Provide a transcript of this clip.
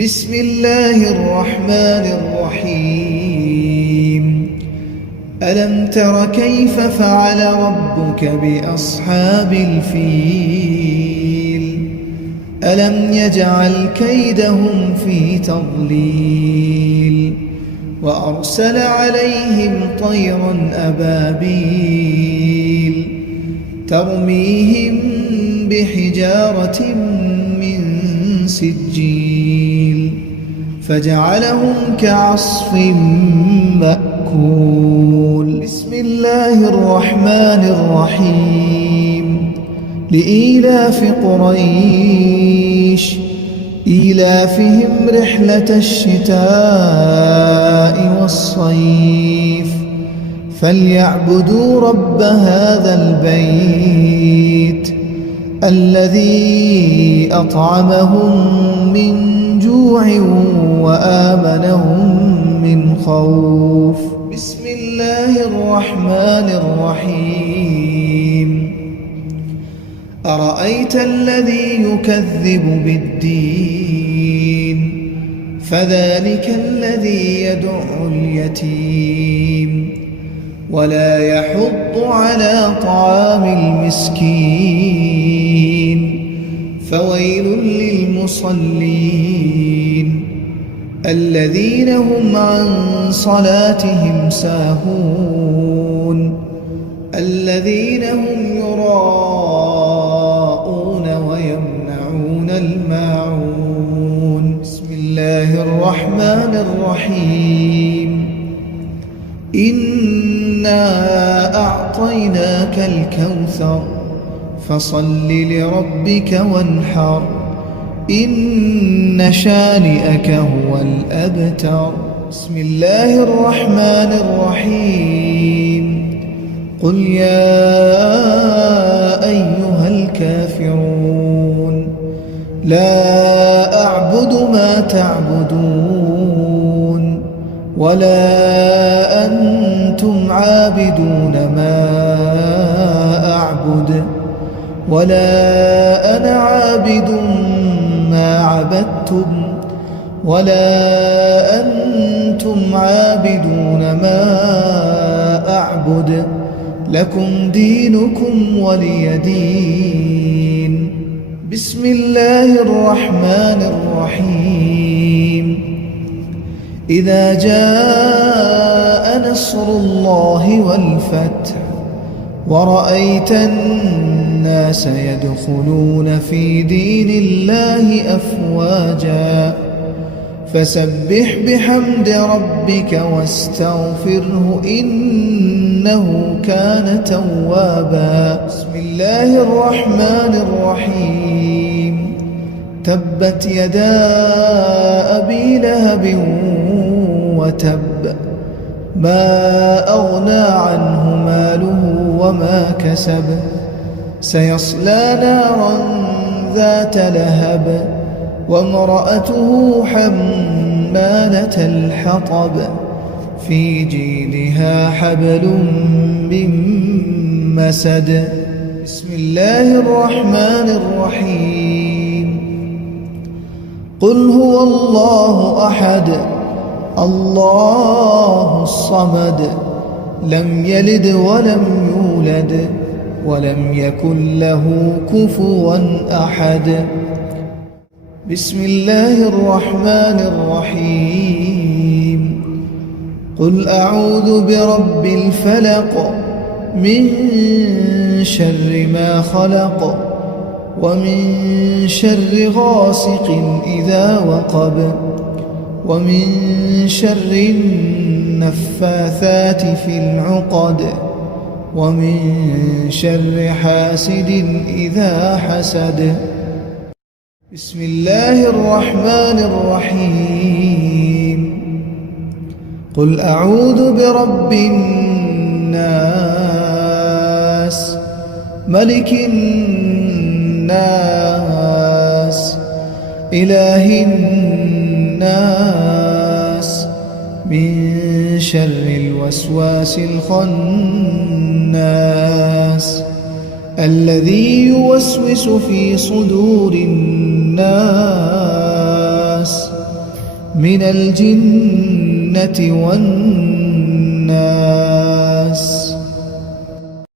بسم الله الرحمن الرحيم. ألم تر كيف فعل ربك بأصحاب الفيل؟ ألم يجعل كيدهم في تضليل وأرسل عليهم طيرا أبابيل ترميهم بحجارة من سجيل فجعلهم كعصف مأكول. بسم الله الرحمن الرحيم. لإيلاف قريش إيلافهم رحلة الشتاء والصيف فليعبدوا رب هذا البيت الذي أطعمهم من جوع وآمنهم من خوف. بسم الله الرحمن الرحيم. أرأيت الذي يكذب بالدين فذلك الذي يدع اليتيم ولا يحض على طعام المسكين فويل للمصلين الذين هم عن صلاتهم ساهون الذين هم يراءون ويمنعون الماعون. بسم الله الرحمن الرحيم. إنا أعطيناك الكوثر فصل لربك وانحر إن شانئك هو الأبتر. بسم الله الرحمن الرحيم. قل يا أيها الكافرون لا أعبد ما تعبدون ولا أنتم عابدون ما أعبد ولا أنا عابد ما عبدتم ولا أنتم عابدون ما أعبد لكم دينكم ولي دين. بسم الله الرحمن الرحيم. إذا جاء نصر الله والفتح ورأيت الناس يدخلون في دين الله أفواجا فسبح بحمد ربك واستغفره إنه كان توابا. بسم الله الرحمن الرحيم. تبت يدا أبي لهب وتب ما أغنى عنه ماله وما كسب سيصلى نارا ذات لهب وامرأته حمالة الحطب في جيدها حبل من مسد. بسم الله الرحمن الرحيم. قل هو الله أحد الله الصمد لم يلد ولم يولد ولم يكن له كفوا أحد. بسم الله الرحمن الرحيم. قل أعوذ برب الفلق من شر ما خلق ومن شر غاسق إذا وقب ومن شر النفاثات في العقد ومن شر حاسد إذا حسد. بسم الله الرحمن الرحيم. قل أعوذ برب الناس ملك الناس إله الناس من شر الوسواس الخناس الذي يوسوس في صدور الناس من الجنة والناس.